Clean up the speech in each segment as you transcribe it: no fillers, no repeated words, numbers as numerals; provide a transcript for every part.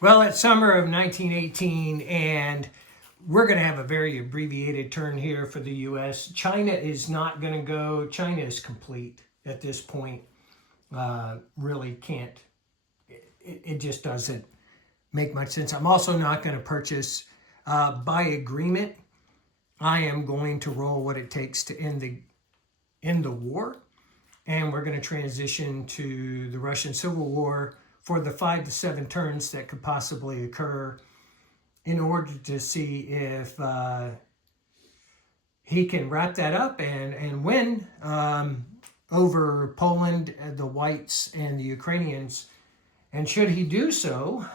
Well, it's summer of 1918, and we're going to have a very abbreviated turn here for the U.S. China is not going to go. China is complete at this point. Really can't. It just doesn't make much sense. I'm also not going to purchase by agreement. I am going to roll what it takes to end the war, and we're going to transition to the Russian Civil War for the 5 to 7 turns that could possibly occur in order to see if he can wrap that up and win over Poland, the whites, and the Ukrainians. And should he do so,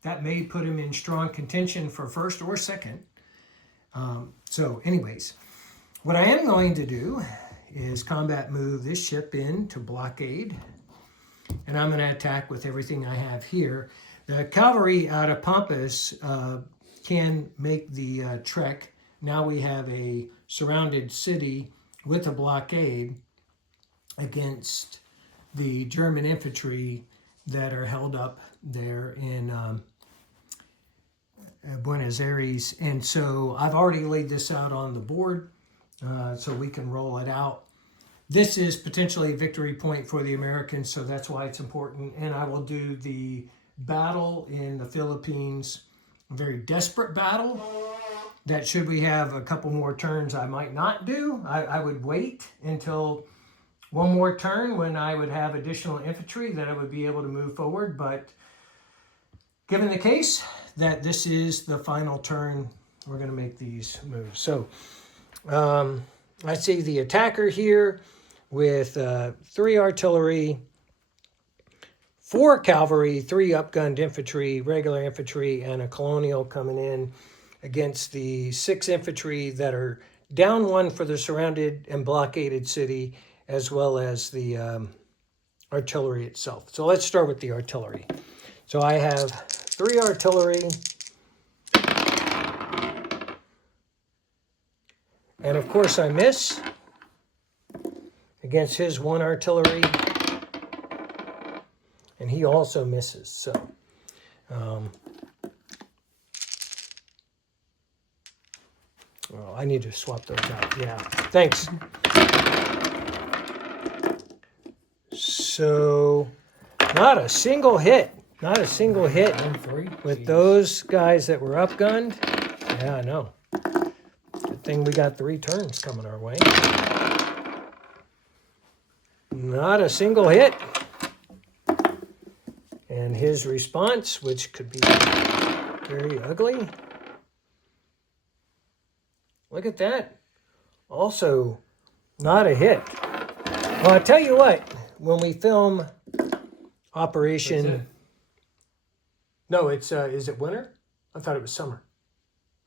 that may put him in strong contention for first or second. So anyways, what I am going to do is combat move this ship into blockade. And I'm going to attack with everything I have here. The cavalry out of Pampas can make the trek. Now we have a surrounded city with a blockade against the German infantry that are held up there in Buenos Aires. And so I've already laid this out on the board so we can roll it out. This is potentially a victory point for the Americans, so that's why it's important. And I will do the battle in the Philippines, a very desperate battle that should we have a couple more turns, I might not do. I would wait until one more turn when I would have additional infantry that I would be able to move forward. But given the case that this is the final turn, we're going to make these moves. So I see the attacker here with 3 artillery, 4 cavalry, 3 upgunned infantry, regular infantry, and a colonial coming in against the 6 infantry that are down 1 for the surrounded and blockaded city, as well as the artillery itself. So let's start with the artillery. So I have 3 artillery, and of course I miss against his 1 artillery, and he also misses. So well, I need to swap those out. Yeah, thanks. So not a single hit with those guys that were upgunned. Yeah, I know. Good thing we got 3 turns coming our way. Not a single hit. And his response, which could be very ugly. Look at that. Also, not a hit. Well, I tell you what, when we film Operation... No, it's, is it winter? I thought it was summer.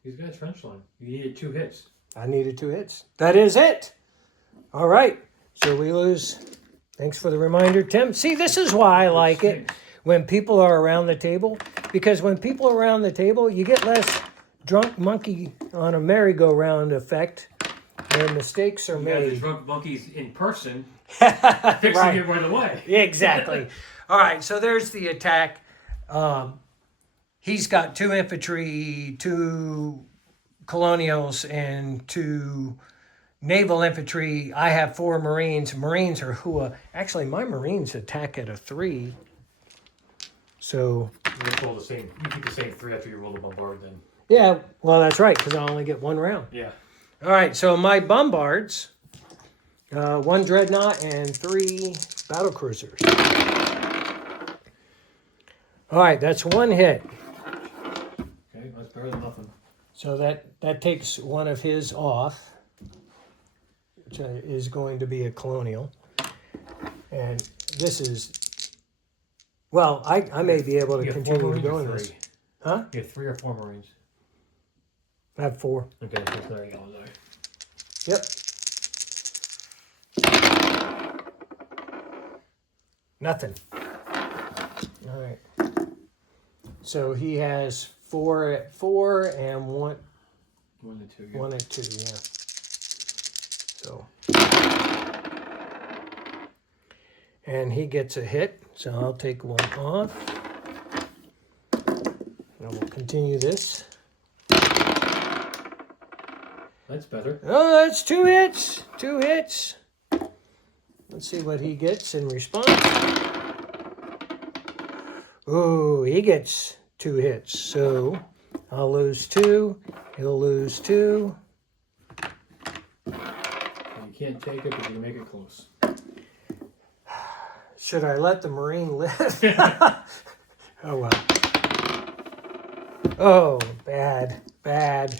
He's got a trench line. You needed 2 hits. I needed 2 hits. That is it. All right. So we lose. Thanks for the reminder, Tim. See, this is why I like it when people are around the table. Because when people are around the table, you get less drunk monkey on a merry-go-round effect. And mistakes are made. The drunk monkeys in person fixing it right away. Exactly. All right. So there's the attack. He's got 2 infantry, 2 colonials, and 2 naval infantry. I have 4 Marines. Marines are who? Actually, my Marines attack at a 3. So You roll the same. You keep the same 3 after you roll the bombard. Then. yeah, well that's right because I only get 1 round. Yeah. All right. So my bombards, 1 dreadnought and 3 battle cruisers. All right, that's 1 hit. Okay, that's better than nothing. So that takes 1 of his off, which is going to be a colonial. And this is, well, I may be able to continue doing this. Huh? You have 3 or 4 Marines. I have 4. Okay, so there you go. Yep. Nothing. All right. So he has 4 at 4 and 1 at 2. 1 at 2, yeah. So, and he gets a hit, so I'll take 1 off. And we'll continue this. That's better. Oh, that's 2 hits. 2 hits. Let's see what he gets in response. Oh, he gets 2 hits. So I'll lose 2. He'll lose 2. You can't take it, but you can make it close. Should I let the Marine live? Oh, well. Oh, bad. Bad.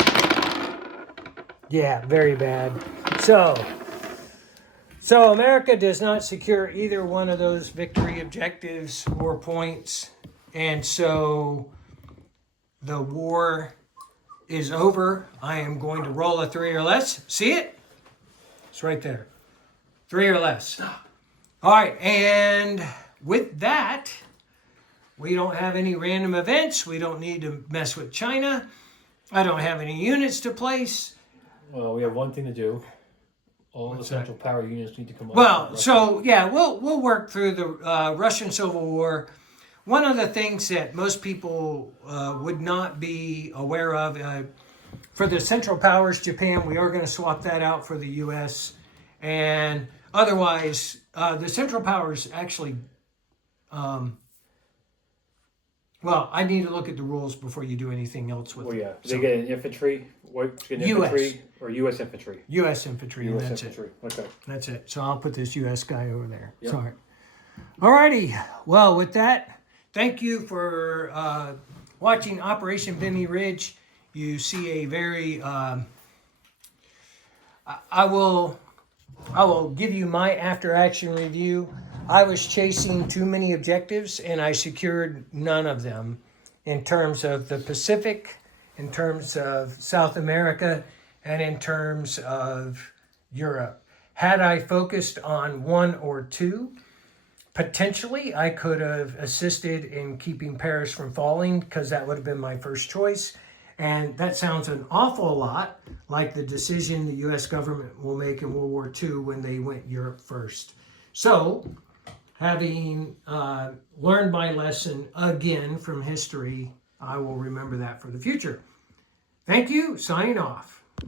Yeah, very bad. So America does not secure either one of those victory objectives or points. And so the war is over. I am going to roll a 3 or less. See it? It's right there. 3 or less. All right, and with that, we don't have any random events. We don't need to mess with China. I don't have any units to place. Well, we have one thing to do. All the Central Power units need to come up. Well, so yeah, we'll work through the Russian Civil War. One of the things that most people would not be aware of, for the Central Powers, Japan, we are going to swap that out for the U.S. And otherwise, the Central Powers actually, well, I need to look at the rules before you do anything else with Well, yeah. it. They get an infantry, infantry or U.S. infantry? U.S. infantry, and that's infantry. it. Okay. That's it. So I'll put this U.S. guy over there. Yep. Sorry. All righty. Well, with that, thank you for watching Operation Vimy Ridge. You see a very, I will give you my after-action review. I was chasing too many objectives, and I secured none of them in terms of the Pacific, in terms of South America, and in terms of Europe. Had I focused on 1 or 2, potentially I could have assisted in keeping Paris from falling, because that would have been my first choice. And that sounds an awful lot like the decision the U.S. government will make in World War II when they went Europe first. So, having learned my lesson again from history, I will remember that for the future. Thank you. Signing off.